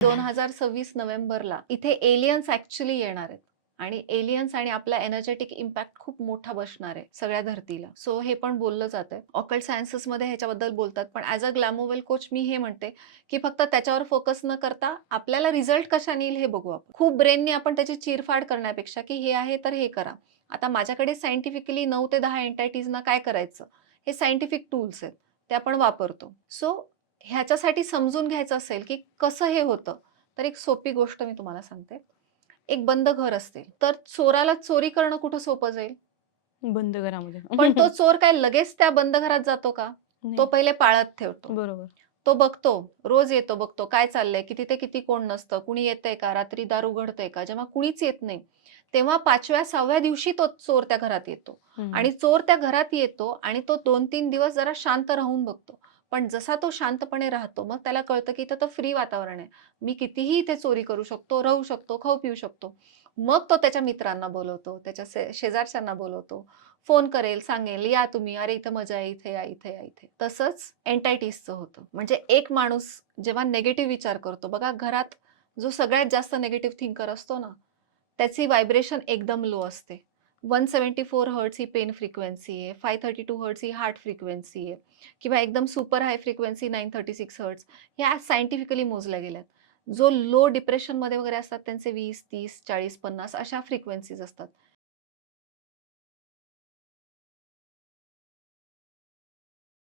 2026 नोव्हेंबरला इथे aliens actually येणार आहेत आणि एलियन्स आणि आपला एनर्जेटिक इम्पॅक्ट खूप मोठा बसणार आहे सगळ्या धरतीला. सो हे पण बोललं जातंय. ऑकल्ट सायन्सेस मध्ये ह्याच्याबद्दल बोलतात, पण ऍज अ ग्लॅमोवेल कोच मी हे म्हणते की फक्त त्याच्यावर फोकस न करता आपल्याला रिझल्ट कशाने येईल हे बघू आपण. खूप ब्रेननी आपण त्याची चीरफाड करण्यापेक्षा की हे आहे तर हे करा. आता माझ्याकडे सायंटिफिकली 9 ते 10 एंटायटीजना काय करायचं हे सायंटिफिक टूल्स आहेत, ते आपण वापरतो. सो ह्याच्यासाठी समजून घ्यायचं असेल की कसं हे होतं, तर एक सोपी गोष्ट मी तुम्हाला सांगते. एक बंद घर असते, तर चोराला चोरी करणं कुठं सोपं जाईल? बंद घरामध्ये. पण तो चोर काय लगेच त्या बंद घरात जातो का? तो नाही. पहिले पाळत ठेवतो. बरोबर. तो बघतो, रोज येतो बघतो काय चाललंय, की तिथे किती कोण नसतं, कुणी येतंय का, रात्री दार उघडतंय का? जेव्हा कुणीच येत नाही, तेव्हा 5व्या 6व्या दिवशी तो चोर त्या घरात येतो हं. आणि चोर त्या घरात येतो आणि तो 2-3 दिवस जरा शांत राहून बघतो. पण जसा तो शांतपणे राहतो, मग त्याला कळतं, की इथं तर फ्री वातावरण आहे. मी कितीही इथे चोरी करू शकतो, राहू शकतो, खाऊ-पिऊ शकतो. मग तो त्याच्या मित्रांना बोलवतो, त्याच्या शेजारच्यांना बोलवतो. फोन करेल, सांगेल, "या तुम्ही. अरे, इथं मजा आहे. इथे या, इथे या, इथे." तसंच एन्टायटीजचं होतं. म्हणजे एक माणूस जेव्हा निगेटिव्ह विचार करतो बघा, घरात जो सगळ्यात जास्त निगेटिव्ह थिंकर असतो ना, त्याची व्हायब्रेशन एकदम लो असते. 174 हर्ट्झ ही पेन फ्रिक्वेन्सी आहे. 532 हर्ट्झ ही हार्ट फ्रिक्वेन्सी आहे किंवा एकदम सुपर हाय फ्रिक्वेन्सी 936 हर्ट्झ ह्या सायंटिफिकली मोजल्या गेल्यात. जो लो डिप्रेशनमध्ये वगैरे असतात त्यांचे 20, 30, 40, 50 अशा फ्रिक्वेन्सीज असतात.